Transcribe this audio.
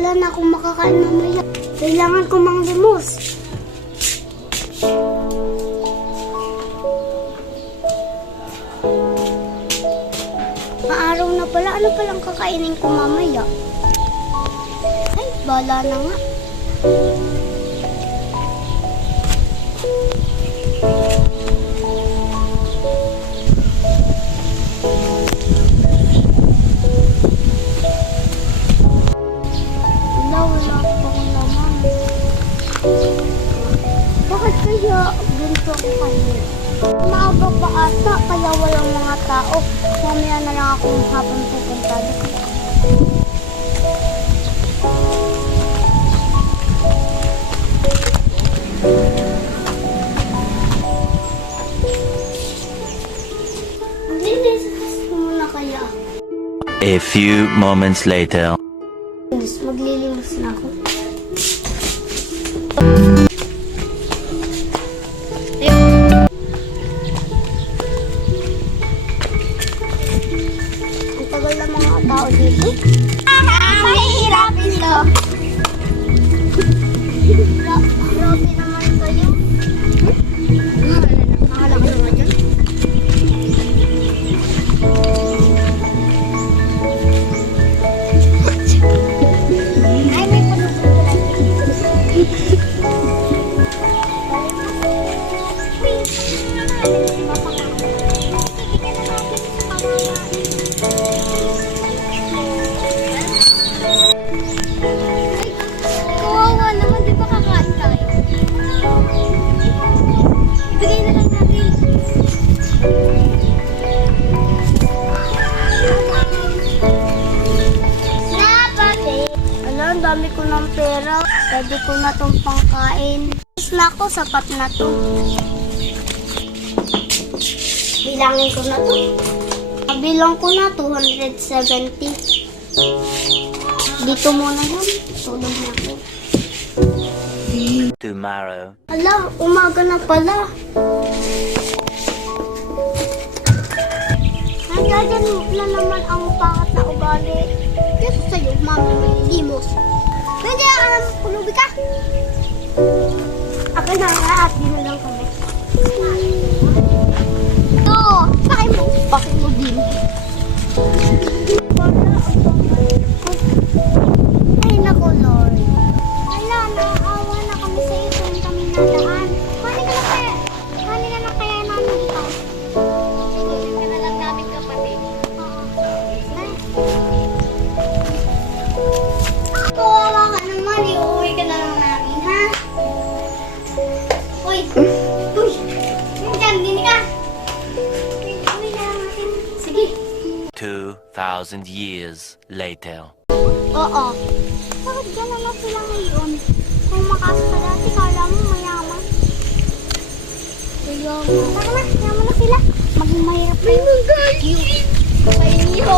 Wala na akong makakain mamaya. Kailangan ko manglimos. Maaraw na pala. Ano palang kakainin ko mamaya? Ay, bala na nga. Wala akong naman. Bakit kaya ganito ako kainin? Maaga pa ata, kaya walang mga tao. Mamaya na lang akong hapon pupunta dito. Maglinis muna kaya. A few moments later. Maglilimos na ako. Ang tagal ng mga tao dito. Mahihirapin to. Grabe naman kayo. Nakakala ko naman dyan. Ay, may puno ko dyan. Kawawa naman, di ba kakain tayo? Ibigay na lang natin. Alam, ang dami ko ng pera. Pwede ko na itong pangkain. Na ako, sapat na to. Bilangin ko na to. Bilang ko na, 270. Dito muna yan. Tulog na ako. Tomorrow. Ala, umaga na pala. Nandiyan na naman ang pangat na ugali. Dito sa'yo, mami, may limos. Pwede na alam, pulubi ka. Ako na nga at di na lang kami. Ito, bakit mo din? Ay, naku, Lord. Wala, naawa na kami sa iyo kung kami nadaan. Kunin ka na kaya namin ito. Kunin ka na lang namin kapatid. Kawawa ka naman, iuwi ka na lang namin, ha? Uy! Uy! Diyan, gini ka! Uwi na lang natin. Sige. 2,000 years later. Oo. Bakit gano'n na sila ngayon? Kung makas pa dati, kala mo mayaman. Kaya mo. Tara na, yaman na sila. Maging mahirap na yun. Kayo niyo.